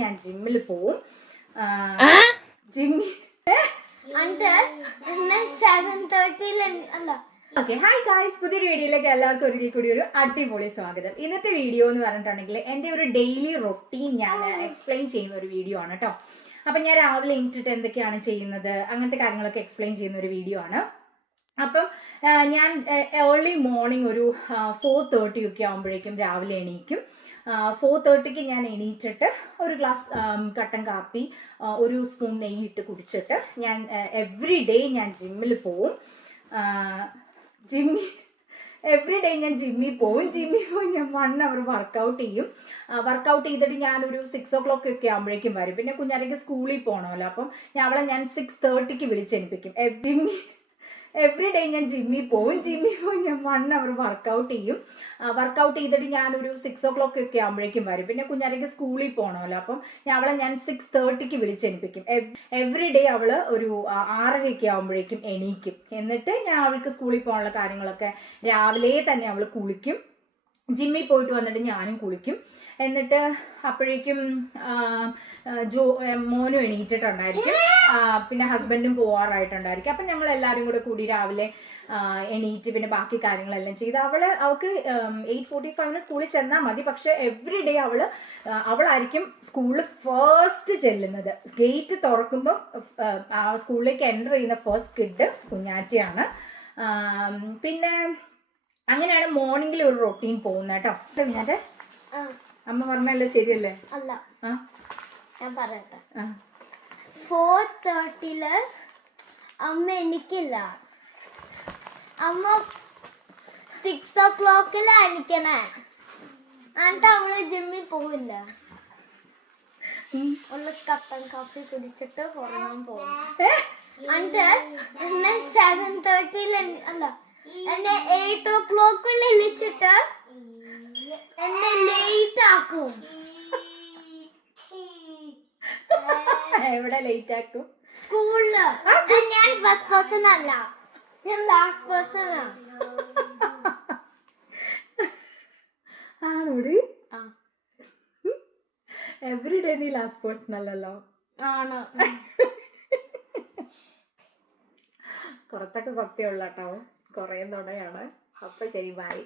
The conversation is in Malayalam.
ഞാൻ ജിമ്മിൽ പോവും. Jimmy okay. ഹായ് ഗായ്സ്, പുതിയൊരു വീഡിയോയിലേക്ക് എല്ലാവർക്കും ഒരിക്കൽ കൂടി ഒരു അടിപൊളി സ്വാഗതം. ഇന്നത്തെ വീഡിയോ എന്ന് പറഞ്ഞിട്ടുണ്ടെങ്കിൽ എൻ്റെ ഒരു ഡെയിലി റൊട്ടീൻ ഞാൻ എക്സ്പ്ലെയിൻ ചെയ്യുന്ന ഒരു വീഡിയോ ആണ് കേട്ടോ. അപ്പം ഞാൻ രാവിലെ എണീറ്റിട്ട് എന്തൊക്കെയാണ് ചെയ്യുന്നത് അങ്ങനത്തെ കാര്യങ്ങളൊക്കെ എക്സ്പ്ലെയിൻ ചെയ്യുന്ന ഒരു വീഡിയോ ആണ്. അപ്പം ഞാൻ ഏർലി മോർണിംഗ് ഒരു 4:30 ഒക്കെ ആകുമ്പോഴേക്കും രാവിലെ എണീക്കും. 4:30 ഞാൻ എണീറ്റിട്ട് ഒരു ഗ്ലാസ് കട്ടൻ കാപ്പി, ഒരു സ്പൂൺ നെയ്യ് ഇട്ട് കുടിച്ചിട്ട് ഞാൻ എവറി ഡേ ഞാൻ ജിമ്മിൽ പോവും. എവറി ഡേ ഞാൻ ജിമ്മിൽ പോയി ഞാൻ 1 hour വർക്കൗട്ട് ചെയ്യും. വർക്കൗട്ട് ചെയ്തിട്ട് ഞാനൊരു 6 o'clock ഒക്കെ ആകുമ്പോഴേക്കും വരും. പിന്നെ കുഞ്ഞാറ്റയ്ക്ക് സ്കൂളിൽ പോകണമല്ലോ, അപ്പം അവളെ ഞാൻ 6:30 വിളിച്ചെണിപ്പിക്കും. എവറി ഡേ ഞാൻ ജിമ്മിൽ പോയി ഞാൻ 1 hour വർക്കൗട്ട് ചെയ്യും. വർക്കൗട്ട് ചെയ്തിട്ട് ഞാനൊരു 6 o'clock ഒക്കെ ആകുമ്പോഴേക്കും വരും. പിന്നെ കുഞ്ഞാറ്റയ്ക്ക് സ്കൂളിൽ പോകണമല്ലോ, അപ്പം അവളെ ഞാൻ 6:30 വിളിച്ചെണിപ്പിക്കും. എവറി ഡേ അവൾ ഒരു 6:30 ആകുമ്പോഴേക്കും എണീക്കും. എന്നിട്ട് ഞാൻ അവൾക്ക് സ്കൂളിൽ പോകാനുള്ള കാര്യങ്ങളൊക്കെ രാവിലെ തന്നെ അവൾ കുളിക്കും. ജിമ്മിൽ പോയിട്ട് വന്നിട്ട് ഞാനും കുളിക്കും. എന്നിട്ട് അപ്പോഴേക്കും മോനും എണീറ്റിട്ടുണ്ടായിരിക്കും. പിന്നെ ഹസ്ബൻഡും പോകാറായിട്ടുണ്ടായിരിക്കും. അപ്പം ഞങ്ങൾ എല്ലാവരും കൂടി രാവിലെ എണീറ്റ് പിന്നെ ബാക്കി കാര്യങ്ങളെല്ലാം ചെയ്ത് അവൾക്ക് 8:45 സ്കൂളിൽ ചെന്നാൽ മതി. പക്ഷെ എവറി ഡേ അവളായിരിക്കും സ്കൂളിൽ ഫസ്റ്റ് ചെല്ലുന്നത്. ഗേറ്റ് തുറക്കുമ്പം സ്കൂളിലേക്ക് എൻ്റർ ചെയ്യുന്ന ഫസ്റ്റ് കിഡ് കുഞ്ഞാറ്റയാണ്. പിന്നെ അങ്ങനെയാണ് മോർണിംഗിൽ ഒരു റൊട്ടീൻ പോകുന്നത് കേട്ടോ. കുഞ്ഞാറ്റെ, അമ്മ പറഞ്ഞല്ലേ ശരിയല്ലേ? അല്ല, ഞാൻ പറയട്ടെ. 4:30 അമ്മ എണിക്കില്ല. അമ്മ 6 o'clock എണിക്കണേ. എന്നിട്ട് അവള് ജിമ്മിൽ പോവില്ല. അവള് കട്ടൻ കാപ്പി കുടിച്ചിട്ട് ഉറങ്ങാൻ പോകും. എന്നിട്ട് എന്നെ 7:30 അല്ല എന്നെ 8 o'clock വിളിച്ചിട്ട് എന്നെ ലേറ്റ് ആക്കും. എവിടെ ലേറ്റ് ആക്കും? സ്കൂളില്. ഞാൻ ഫസ്റ്റ് പേഴ്സൺ അല്ല, ഞാൻ ലാസ്റ്റ് പേഴ്സൺ ആണോടി? എവറി ഡേ നീ ലാസ്റ്റ് പേഴ്സൺ അല്ലല്ലോ. ആണ്. കുറച്ചൊക്കെ സത്യമുള്ള കേട്ടോ, കുറേ നുണയാണ്. അപ്പൊ ശരി, ബൈ.